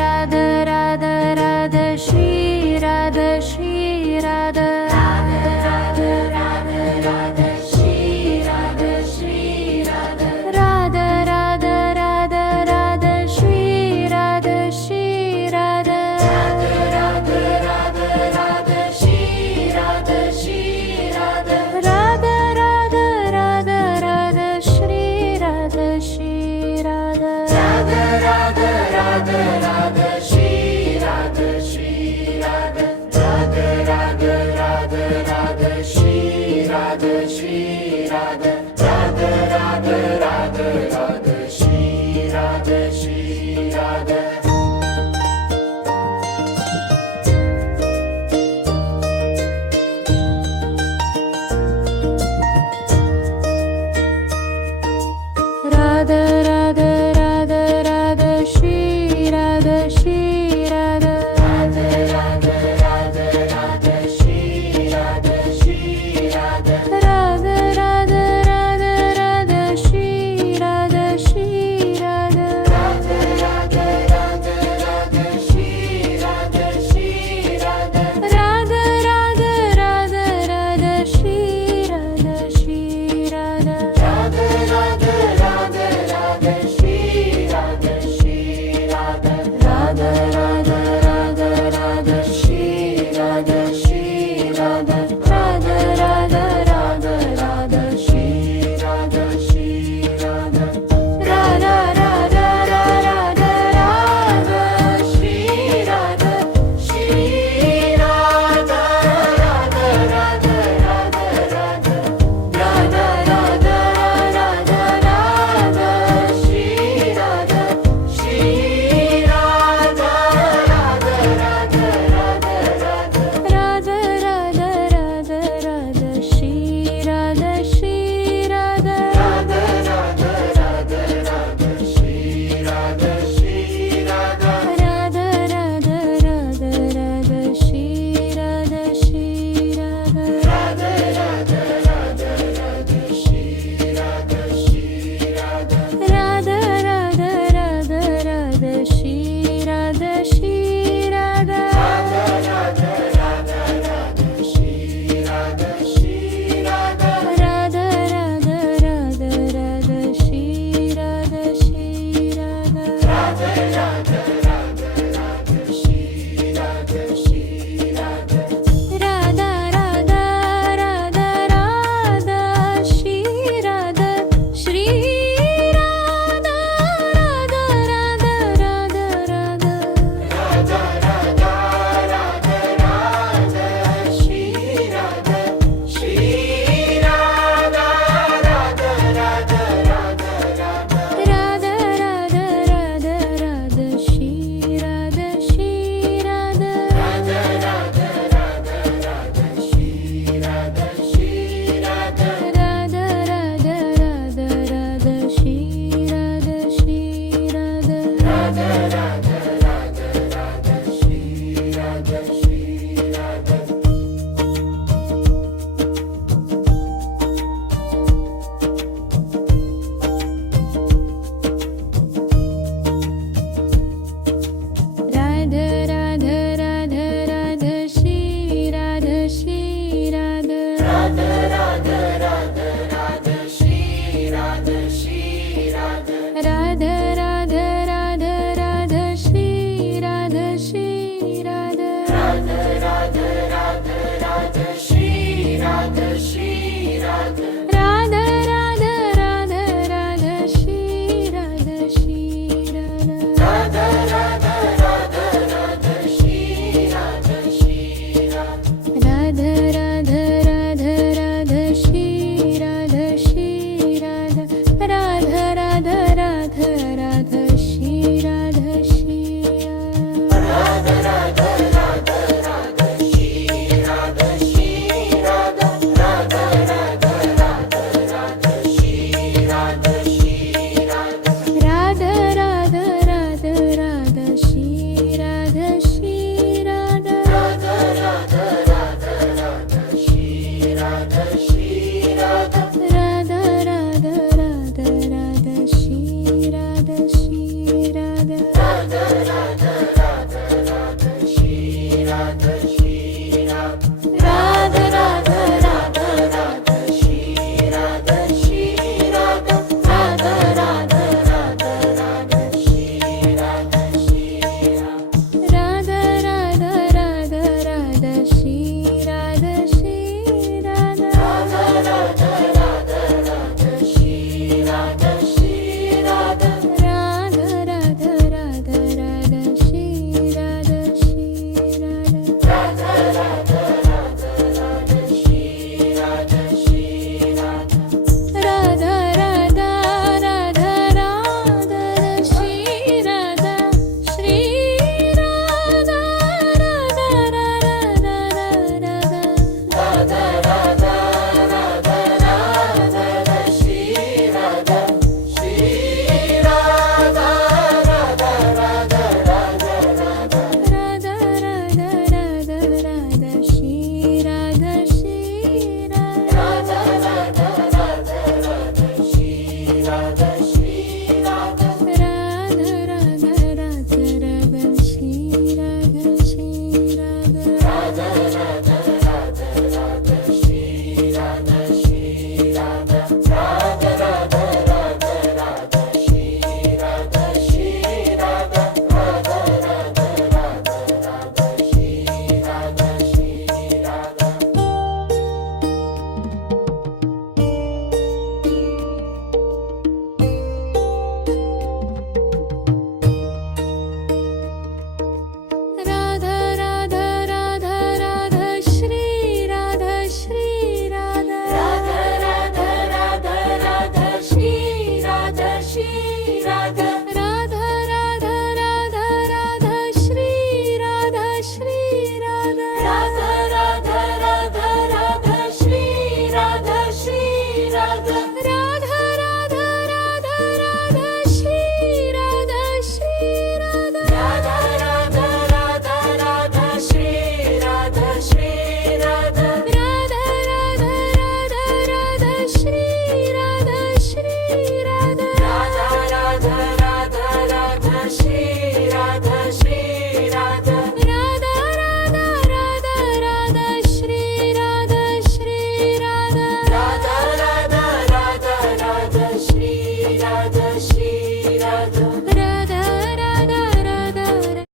Radha Radha Radha Shri Radha Shri Radha Radha Radha Radha Shri Radha Shri Radha Radha Radha Radha Radha Shri Radha Shri Radha Radha Radha Radha Shri Radha Shri Radha Radha Radha Radha Radha Shri Radha Shri Radha Radha Radha Radha Radha Shri Radha Shri Radha Radha Radha Radha Radha Shri Radha Shri Radha Radha Radha Radha Radha Shri Radha Shri Radha Radha Radha Radha Radha Shri Radha Shri Radha Radha Radha Radha Radha Shri Radha Shri Radha Radha Radha Radha Radha Shri Radha Shri Radha Radha Radha Radha Radha Shri Radha Shri Radha Radha Radha Radha Radha Shri Radha Shri Radha Radha Radha Radha Radha Shri Radha Shri Radha Radha Radha Radha Radha Shri Radha Shri Radha Radha Radha Radha Radha Shri Radha Shri Radha Radha Radha Radha Radha Shri Radha Shri Radha Radha Radha Radha Radha Radha Radha Radha Radha Shri Radha Shri Radha Radha Radha Radha Radha Radha Radha Radha Shri Radha Shri Radha Radha Radha Radha Radha Shri Radha Shri Radha Radha Radha Radha Radha Shri Radha Shri Radha Radha Radha Radha Radha Shri Radha Shri Radha Radha Radha Radha Radha Shri Radha Shri